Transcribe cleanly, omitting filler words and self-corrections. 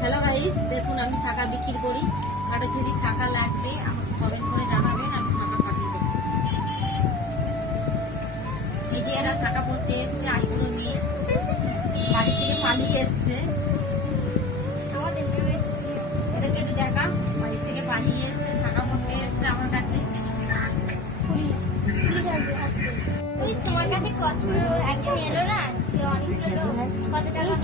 Hello guys, দেখুন আমি শাখা বিক্রি করি। কারো যদি শাখা লাগবে আমাকে কমেন্ট করে জানাবেন, আমি শাখা পাঠিয়ে দেবো। এই যে এরা শাখা পরতে এসছে, আইপুরো মেয়ে বাড়ি থেকে পালিয়ে এসছে। এদেরকে একটু দেখা, বাড়ি থেকে পালিয়ে এসছে, শাখা পরতে এসছে আমার কাছে। ওই তোমার কাছে কত একজন এলো না, সে অনেকগুলো কত টাকা